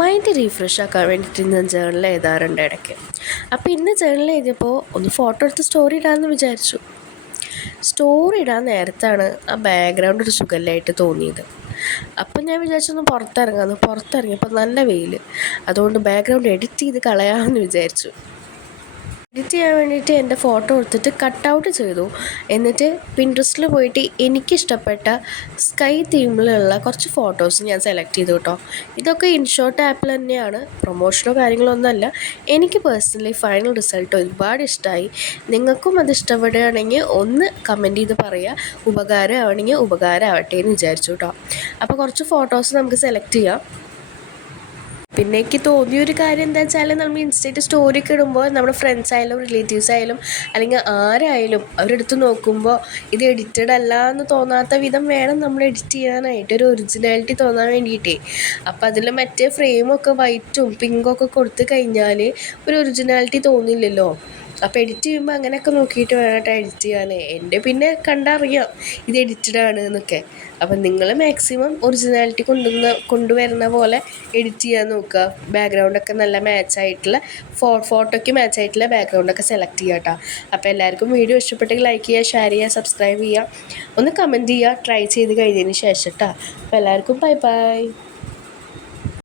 Mind refresh ആക്കാൻ വേണ്ടിയിട്ട് ഞാൻ ജേർണൽ എഴുതാറുണ്ട് ഇടയ്ക്ക്. അപ്പോൾ ഇന്ന് ജേർണൽ എഴുതിയപ്പോൾ ഒന്ന് ഫോട്ടോ എടുത്ത് സ്റ്റോറി ഇടാമെന്ന് വിചാരിച്ചു. സ്റ്റോറി ഇടാൻ നേരത്താണ് ആ ബാക്ക്ഗ്രൗണ്ട് ഒരു സുഖമില്ലായിട്ട് തോന്നിയത്. അപ്പം ഞാൻ വിചാരിച്ചൊന്ന് പുറത്തിറങ്ങിയപ്പോൾ നല്ല വെയിൽ, അതുകൊണ്ട് ബാക്ക്ഗ്രൗണ്ട് എഡിറ്റ് ചെയ്ത് കളയാമെന്ന് വിചാരിച്ചു. എഡിറ്റ് ചെയ്യാൻ വേണ്ടിയിട്ട് എൻ്റെ ഫോട്ടോ എടുത്തിട്ട് കട്ടൗട്ട് ചെയ്തു. എന്നിട്ട് പിൻട്രസ്റ്റിൽ പോയിട്ട് എനിക്കിഷ്ടപ്പെട്ട സ്കൈ തീമിലുള്ള കുറച്ച് ഫോട്ടോസ് ഞാൻ സെലക്ട് ചെയ്തു കേട്ടോ. ഇതൊക്കെ ഇൻഷോട്ട് ആപ്പിൽ തന്നെയാണ്, പ്രൊമോഷനോ കാര്യങ്ങളോ ഒന്നുമല്ല. എനിക്ക് പേഴ്സണലി ഫൈനൽ റിസൾട്ട് ഒരുപാട് ഇഷ്ടമായി. നിങ്ങൾക്കും അത് ഇഷ്ടപ്പെടുകയാണെങ്കിൽ ഒന്ന് കമൻറ്റ് ചെയ്ത് പറയുക. ഉപകാരമാവണമെങ്കിൽ ഉപകാരമാവട്ടെ എന്ന് വിചാരിച്ചു കേട്ടോ. അപ്പോൾ കുറച്ച് ഫോട്ടോസ് നമുക്ക് സെലക്ട് ചെയ്യാം. പിന്നെ എനിക്ക് തോന്നിയൊരു കാര്യം എന്താ വെച്ചാൽ, നമ്മൾ ഇൻസ്റ്റയിൽ സ്റ്റോറിയൊക്കെ ഇടുമ്പോൾ നമ്മുടെ ഫ്രണ്ട്സ് ആയാലും റിലേറ്റീവ്സ് ആയാലും അല്ലെങ്കിൽ ആരായാലും അവരെടുത്ത് നോക്കുമ്പോൾ ഇത് എഡിറ്റഡ് അല്ല എന്ന് തോന്നാത്ത വിധം വേണം നമ്മൾ എഡിറ്റ് ചെയ്യാനായിട്ട്, ഒരു ഒറിജിനാലിറ്റി തോന്നാൻ വേണ്ടിയിട്ടേ. അപ്പോൾ അതിൽ മറ്റേ ഫ്രെയിമൊക്കെ വൈറ്റും പിങ്കൊക്കെ കൊടുത്തു കഴിഞ്ഞാൽ ഒരു ഒറിജിനാലിറ്റി തോന്നില്ലല്ലോ. അപ്പോൾ എഡിറ്റ് ചെയ്യുമ്പോൾ അങ്ങനെയൊക്കെ നോക്കിയിട്ട് വേണം എഡിറ്റ് ചെയ്യാൻ. എൻ്റെ പിന്നെ കണ്ടറിയാം ഇത് എഡിറ്റഡ് ആണ് എന്നൊക്കെ. അപ്പം നിങ്ങൾ മാക്സിമം ഒറിജിനാലിറ്റി കൊണ്ടുവരുന്ന പോലെ എഡിറ്റ് ചെയ്യാൻ നോക്കുക. ബാക്ക്ഗ്രൗണ്ടൊക്കെ നല്ല മാച്ചായിട്ടുള്ള ഫോട്ടോയ്ക്ക് മാച്ചായിട്ടുള്ള ബാക്ക്ഗ്രൗണ്ടൊക്കെ സെലക്ട് ചെയ്യുക കേട്ടോ. അപ്പോൾ എല്ലാവർക്കും വീഡിയോ ഇഷ്ടപ്പെട്ടെങ്കിൽ ലൈക്ക് ചെയ്യുക, ഷെയർ ചെയ്യുക, സബ്സ്ക്രൈബ് ചെയ്യുക, ഒന്ന് കമൻറ്റ് ചെയ്യുക ട്രൈ ചെയ്ത് കഴിഞ്ഞതിന് ശേഷം കേട്ടോ. അപ്പോൾ എല്ലാവർക്കും ബൈ ബൈ.